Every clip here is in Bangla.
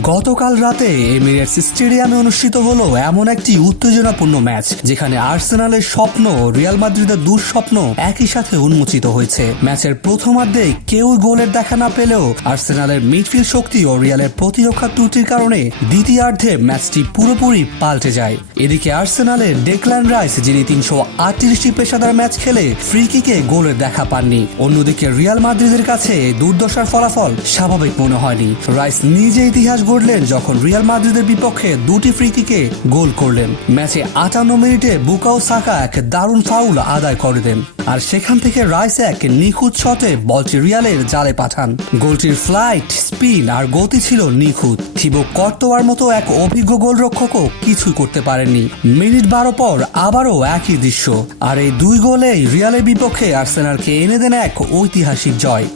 গতকাল রাতে এমিরেটস স্টেডিয়ামে অনুষ্ঠিত হলো এমন একটি উত্তেজনাপূর্ণ ম্যাচ, যেখানে আর্সেনালের স্বপ্ন, রিয়াল মাদ্রিদের দুঃস্বপ্ন একই সাথে উন্মোচিত হয়েছে। ম্যাচের প্রথমার্ধে কেউ গোলের দেখা না পেলেও আর্সেনালের মিডফিল্ড শক্তি ও রিয়ালের প্রতিরক্ষা ত্রুটির কারণে দ্বিতীয়ার্ধে ম্যাচটি পুরোপুরি পাল্টে যায়। এদিকে আর্সেনালের ডেকল্যান্ড রাইস, যিনি তিনশো আটত্রিশটি পেশাদার ম্যাচ খেলে ফ্রি কিকে গোলের দেখা পাননি, অন্যদিকে রিয়াল মাদ্রিদের কাছে দুর্দশার ফলাফল স্বাভাবিক মনে হয়নি। রাইস নিজে ইতিহাস গড়লেন যখন রিয়াল মাদ্রিদের বিপক্ষে দুটি ফ্রি কিকে গোল করলেন, ম্যাচে আটান্ন মিনিটে বুকাও সাকা এক দারুণ ফাউল আদায় করে দেন। আর সেখান থেকে রাইস এক নিখুঁত শটে বলটি রিয়ালের জালে পাঠান। গোলটির ফ্লাইট স্পিন আর গতি ছিল নিখুঁত। থিবো কর্তোয়ার মতো এক অভিজ্ঞ গোলরক্ষকও কিছুই করতে পারেননি। মিনিট বারো পর আবারও একই দৃশ্য। আর এই দুই গোলেই রিয়ালের বিপক্ষে আর্সেনালকে এনে দেন এক ঐতিহাসিক জয়।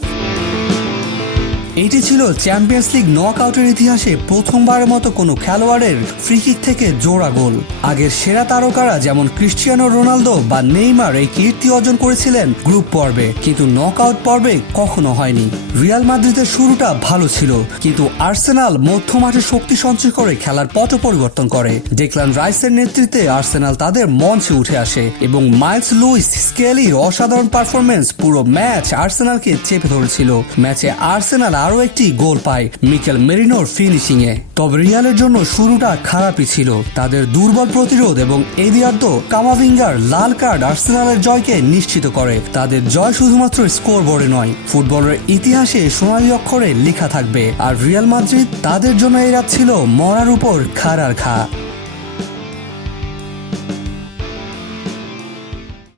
এটি ছিল চ্যাম্পিয়ন্স লিগ নক আউটের ইতিহাসে প্রথমবারের মতো কোনো খেলোয়াড়ের ফ্রি কিক থেকে জোড়া গোল। আগের সেরা তারকারা যেমন ক্রিস্টিয়ানো রোনালদো বা নেইমার এই কীর্তি অর্জন করেছিলেন গ্রুপ পর্বে, কিন্তু নক আউট পর্বে কখনো হয়নি। রিয়াল মাদ্রিদের শুরুটা ভালো ছিল, কিন্তু আর্সেনাল মধ্য মাঠে শক্তি সঞ্চয় করে খেলার পট পরিবর্তন করে। ডেকলান রাইসের নেতৃত্বে আর্সেনাল তাদের মঞ্চে উঠে আসে, এবং মাইলস লুইস স্কেলির অসাধারণ পারফরমেন্স পুরো ম্যাচ আর্সেনালকে চেপে ধরেছিল। ম্যাচে আর্সেনাল আরও একটি গোল পায় মিকেল মেরিনোর ফিনিশিং এ তবে রিয়ালের জন্য শুরুটা খারাপই ছিল। তাদের দুর্বল প্রতিরোধ এবং এদিয়ার্দো কামাভিঙ্গার লাল কার্ড আর্সেনালের জয়কে নিশ্চিত করে। তাদের জয় শুধুমাত্র স্কোর বোর্ডে নয়, ফুটবলের ইতিহাসে সোনালী অক্ষরে লেখা থাকবে। আর রিয়াল মাদ্রিদ তাদের জন্য এরা ছিল মরার উপর খাড়ার খা